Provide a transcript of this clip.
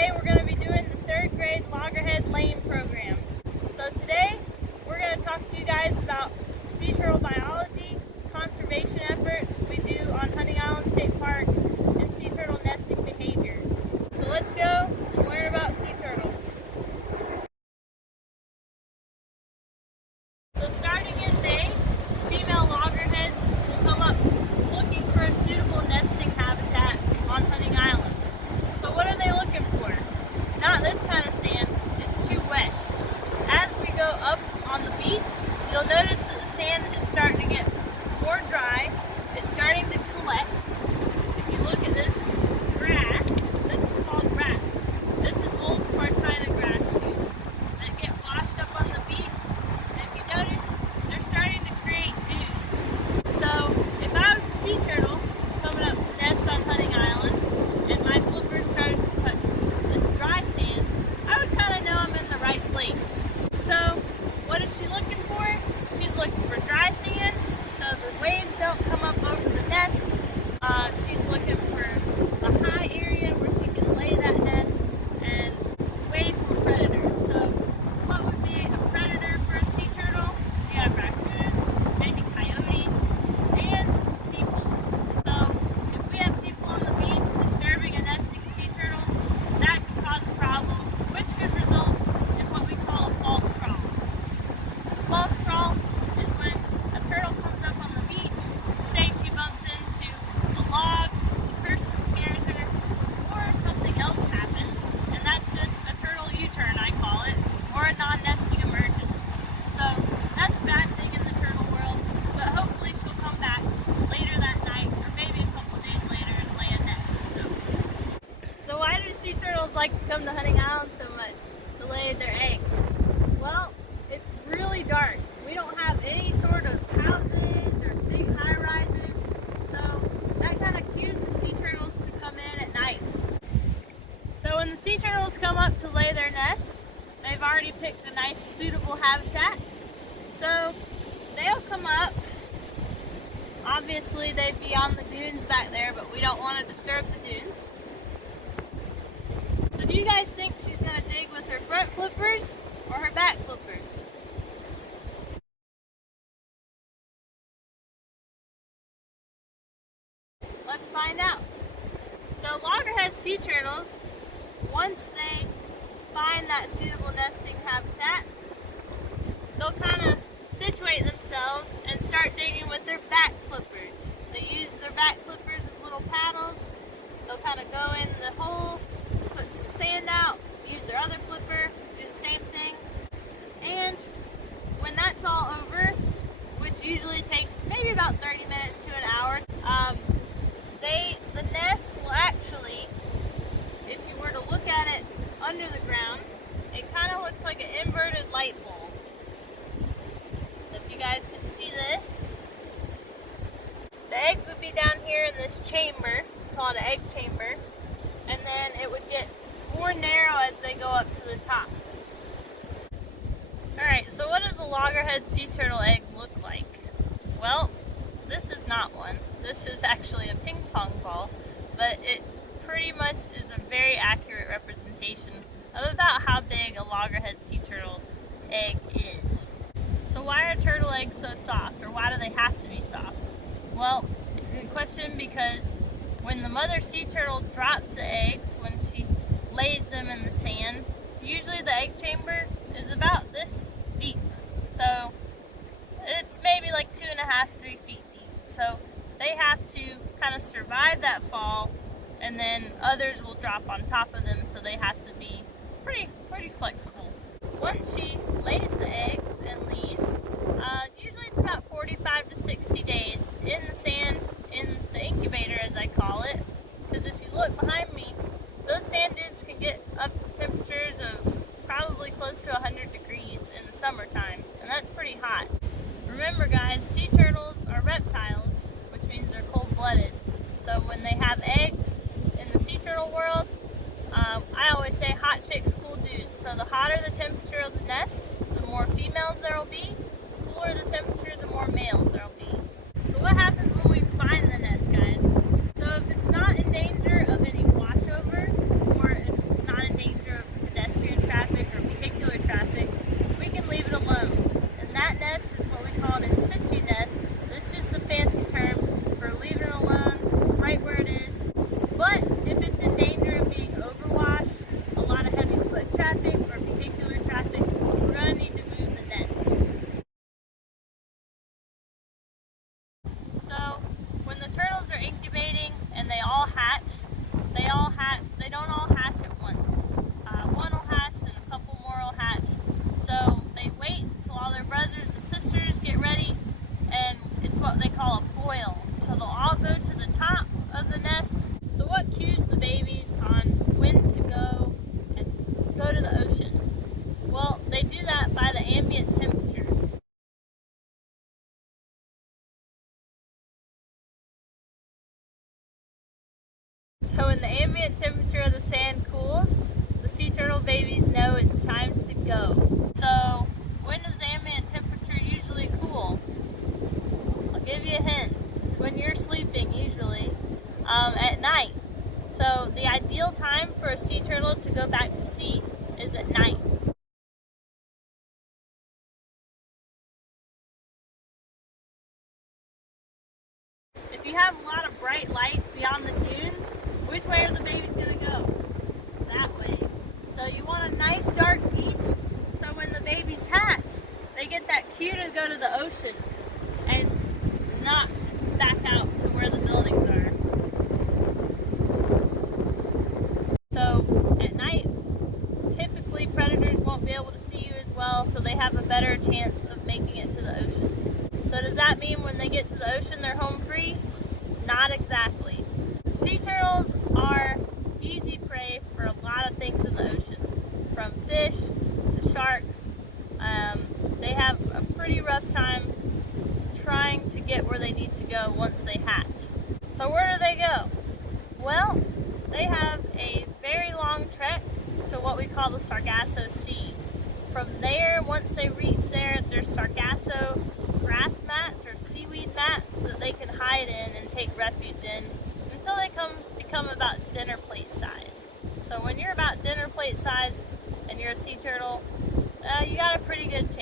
today we're going to be doing the 3rd grade Loggerhead Lane program. So today we're going to talk to you guys about sea turtle biology, conservation efforts we do on Hunting Island State Park, and sea turtle nesting behavior. So let's go and learn about sea turtles. So starting in May, female loggerheads will come up looking for a suitable nesting habitat on Hunting Island. So what are they looking for? Not this kind of sand, it's too wet. As we go up on the beach, you'll notice that the sand is starting to get more dry. It's starting to collect. If you look at this grass, this is called grass. This is old Spartina grass shoots that get washed up on the beach. And if you notice, they're starting to create dunes. So if I was a sea turtle coming up to nest on Hunting Island and my flippers started to touch this dry sand, I would kind of know I'm in the right place. So what is she looking for? She's looking for dry sand so the waves don't come up over the nest. She's looking for a high area where she can lay that nest and away from predators. So what would be a predator for a sea turtle? You have raccoons, maybe coyotes, and people. So if we have people on the beach disturbing a nesting sea turtle, that can cause a problem, which could result in what we call a false crawl. A false crawl is when a turtle comes up on the beach, say she bumps into a log, the person scares her, or something else happens, and that's just a turtle U-turn, I call it, or a non-nesting emergence. So that's a bad thing in the turtle world, but hopefully she'll come back later that night, or maybe a couple days later and lay a nest. So why do sea turtles like to come to Hunting Island so much to lay their eggs? Well, it's really dark. We don't have any sort of houses or big high-rises, so that kind of cues the sea turtles to come in at night. So when the sea turtles come up to lay their nests, they've already picked a nice suitable habitat. So they'll come up. Obviously they'd be on the dunes back there, but we don't want to disturb the dunes. So do you guys think she's going to dig with her front flippers or her back flippers? Let's find out. So loggerhead sea turtles, once they find that suitable nesting habitat, they'll kind of situate themselves and start digging with their back flippers. They use their back flippers as little paddles. They'll kind of go in the hole, put some sand out, use their other flipper, do the same thing. And when that's all over, which usually takes maybe about 30 minutes to an hour, the nest will actually, if you were to look at it under the ground, it kind of looks like an inverted light bulb. If you guys can see this, the eggs would be down here in this chamber, called an egg chamber, and then it would get more narrow as they go up to the top. Alright, so what does a loggerhead sea turtle egg look like? Well, this is not one. This is actually a ping pong ball, but it pretty much is a very accurate representation of about how big a loggerhead sea turtle egg is. So why are turtle eggs so soft, or why do they have to be soft? Well, it's a good question because when the mother sea turtle drops the eggs, when she lays them in the sand, usually the egg chamber is about this deep. So it's maybe like 2.5, 3 feet deep. So they have to kind of survive that fall, and then others will drop on top of them, so they have to be pretty flexible. Once she lays the eggs and leaves, usually it's about 45 to 60 days in the sand, in the incubator as I call it, because if you look behind me, those sand dunes can get up to temperatures of probably close to 100 degrees in the summertime, and that's pretty hot. Remember guys, sea turtles are reptiles, which means they're cold-blooded. So when they have eggs in the sea turtle world, I always say hot chicks, cool dudes. So the hotter the temperature of the nest, the more females there will be. The cooler the temperature, the more males there will be. So what happens when we find the nest, guys? So if it's not in danger of any washover, or if it's not in incubating and they all hatch. They don't all hatch at once. One will hatch and a couple more will hatch. So they wait until all their brothers and sisters get ready, and it's what they call a boil. So they'll all go to the top of the nest. So what cues the babies on when to go and go to the ocean? Well, they do that by the ambient temperature. So when the ambient temperature of the sand cools, the sea turtle babies know it's time to go. So when does the ambient temperature usually cool? I'll give you a hint. It's when you're sleeping usually, at night. So the ideal time for a sea turtle to go back to sea is at night. If you have a lot of bright lights beyond the dunes, which way are the babies going to go? That way. So you want a nice dark beach, so when the babies hatch, they get that cue to go to the ocean and not back out to where the buildings are. So at night, typically predators won't be able to see you as well, so they have a better chance of making it to the ocean. So does that mean when they get to the ocean they're home free? Not exactly. Sea turtles are easy prey for a lot of things in the ocean, from fish to sharks. They have a pretty rough time trying to get where they need to go once they hatch. So where do they go? Well, they have a very long trek to what we call the Sargasso Sea. From there, once they reach there, there's Sargasso grass mats or seaweed mats that they can hide in and take refuge in until they become about dinner plate size. So when you're about dinner plate size and you're a sea turtle, you got a pretty good chance